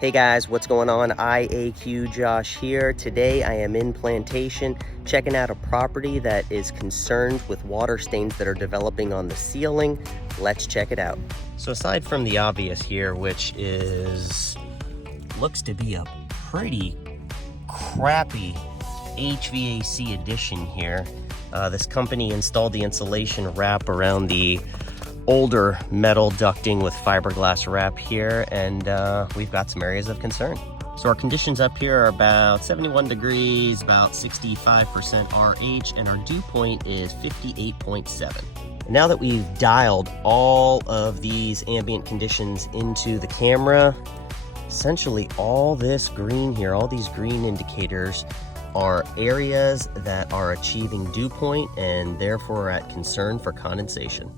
Hey guys, what's going on? IAQ Josh here. Today I am in Plantation checking out a property that is concerned with water stains that are developing on the ceiling. Let's check it out. So aside from the obvious here, which looks to be a pretty crappy HVAC addition here. This company installed the insulation wrap around the older metal ducting with fiberglass wrap here, and we've got some areas of concern. So our conditions up here are about 71 degrees, about 65% RH, and our dew point is 58.7. And now that we've dialed all of these ambient conditions into the camera, essentially all this green here, all these green indicators are areas that are achieving dew point and therefore are at concern for condensation.